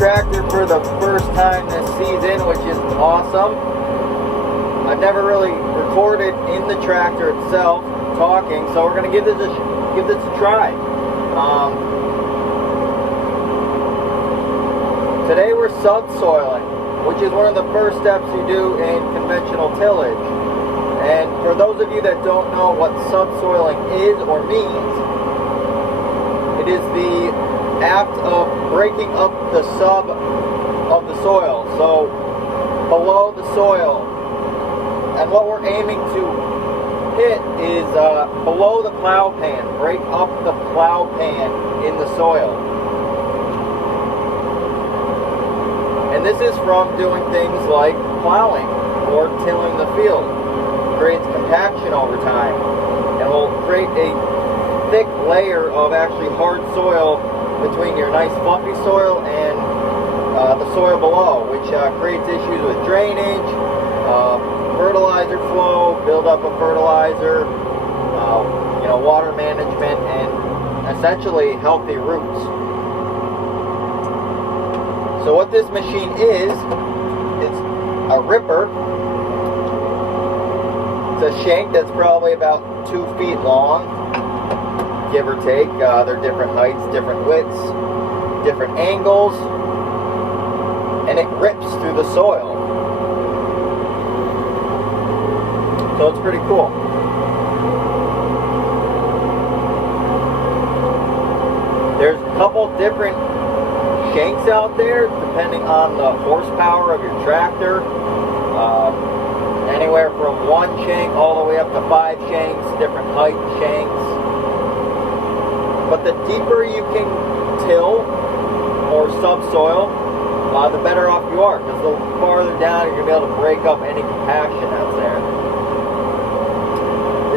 tractor for the first time this season, which is awesome. I've never really recorded in the tractor itself talking, so we're going to give this a try. Today we're subsoiling, which is one of the first steps you do in conventional tillage. And for those of you that don't know what subsoiling is or means, it is the act of breaking up the sub of the soil, so below the soil. And what we're aiming to hit is below the plow pan, break up the plow pan in the soil. And this is from doing things like plowing or tilling the field. It creates compaction over time and will create a thick layer of actually hard soil between your nice fluffy soil and the soil below, which creates issues with drainage, fertilizer flow, buildup of fertilizer, water management, and essentially healthy roots. So what this machine is, it's a ripper. It's a shank that's probably about 2 feet long, give or take. They're different heights, different widths, different angles, and it rips through the soil. So it's pretty cool. There's a couple different shanks out there depending on the horsepower of your tractor. Anywhere from 1 shank all the way up to 5 shanks, different height shanks. But the deeper you can till or subsoil, the better off you are, because the farther down you're going to be able to break up any compaction that's there.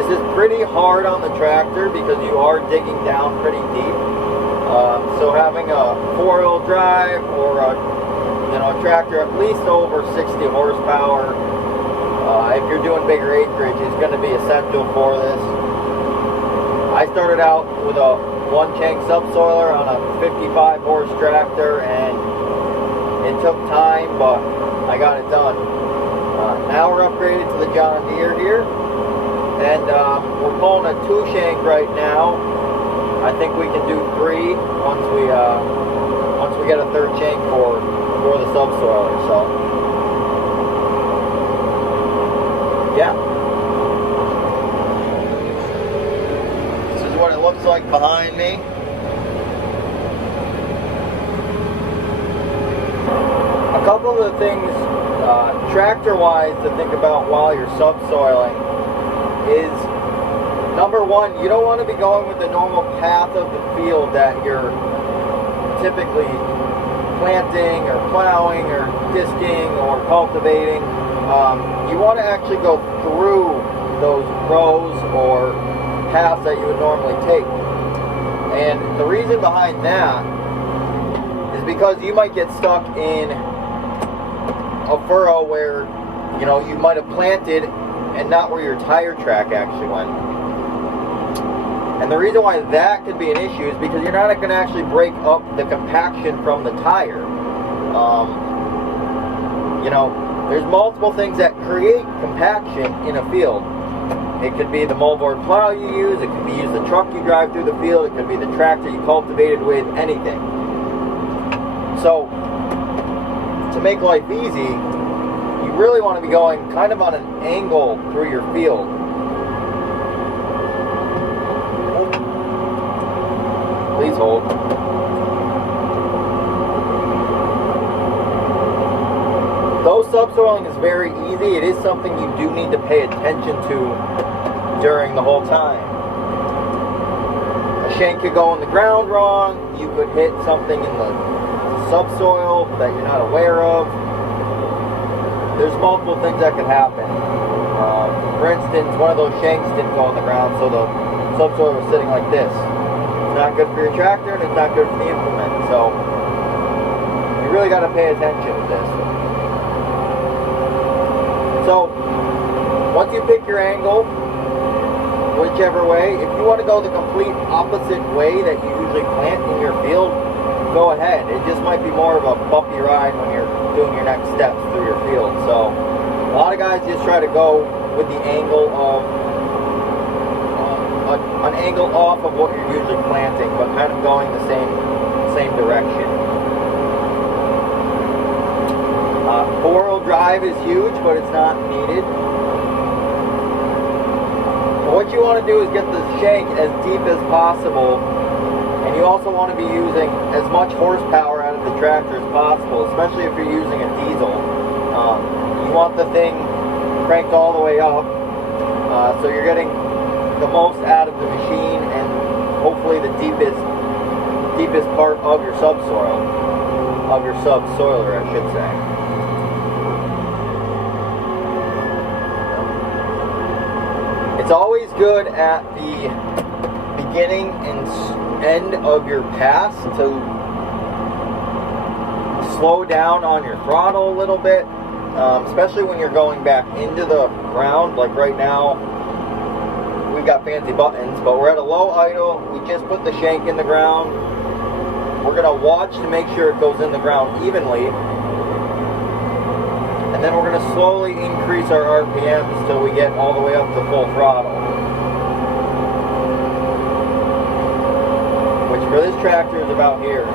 This is pretty hard on the tractor because you are digging down pretty deep. So having a 4-wheel drive or a tractor at least over 60 horsepower, if you're doing bigger acreage, is going to be essential for this. I started out with a 1-shank subsoiler on a 55 horse tractor, and it took time, but I got it done. Now we're upgraded to the John Deere here, and we're pulling a 2-shank right now. I think we can do 3 once we get a 3rd shank for the subsoiler. So yeah, this is what it looks like behind me. A couple of the things tractor-wise to think about while you're subsoiling is, number one, you don't want to be going with the normal path of the field that you're typically planting or plowing or disking or cultivating. You want to actually go through those rows or paths that you would normally take. And the reason behind that is because you might get stuck in a furrow where you might have planted and not where your tire track actually went. And the reason why that could be an issue is because you're not going to actually break up the compaction from the tire. There's multiple things that create compaction in a field. It could be the moldboard plow you use, it could be the truck you drive through the field, it could be the tractor you cultivated with, anything. So, to make life easy, you really want to be going kind of on an angle through your field. Please hold. Though subsoiling is very easy, it is something you do need to pay attention to during the whole time. A shank could go in the ground wrong, you could hit something in the subsoil that you're not aware of. There's multiple things that could happen. For instance, one of those shanks didn't go on the ground, so the subsoil was sitting like this. It's not good for your tractor, and it's not good for the implement, so you really got to pay attention to this. So, once you pick your angle, whichever way, if you want to go the complete opposite way that you usually plant in your field, go ahead. It just might be more of a bumpy ride when you're doing your next steps through your field. So a lot of guys just try to go with the angle of an angle off of what you're usually planting, but kind of going the same direction. Four-wheel drive is huge, but it's not needed. What you want to do is get the shank as deep as possible, and you also want to be using as much horsepower out of the tractor as possible, especially if you're using a diesel. You want the thing cranked all the way up, so you're getting the most out of the machine and hopefully the deepest part of your subsoil, of your subsoiler, I should say. It's always good at the beginning and end of your pass to slow down on your throttle a little bit, especially when you're going back into the ground. Like right now, we've got fancy buttons, but we're at a low idle. We just put the shank in the ground. We're going to watch to make sure it goes in the ground evenly. And then we're going to slowly increase our RPMs till we get all the way up to full throttle. Which for this tractor is about here.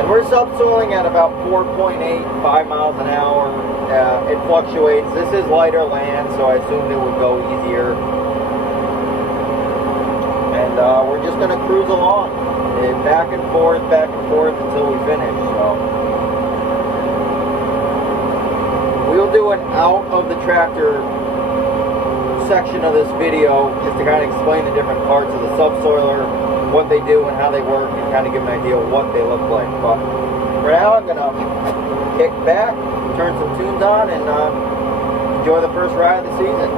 And we're subsoiling at about 4.8, 5 miles an hour. It fluctuates. This is lighter land, so I assumed it would go easier. And we're just going to cruise along. Back and forth until we finish. So we'll do an out of the tractor section of this video just to kind of explain the different parts of the subsoiler, what they do and how they work, and kind of give an idea of what they look like. But for now, I'm going to kick back, turn some tunes on, and enjoy the first ride of the season.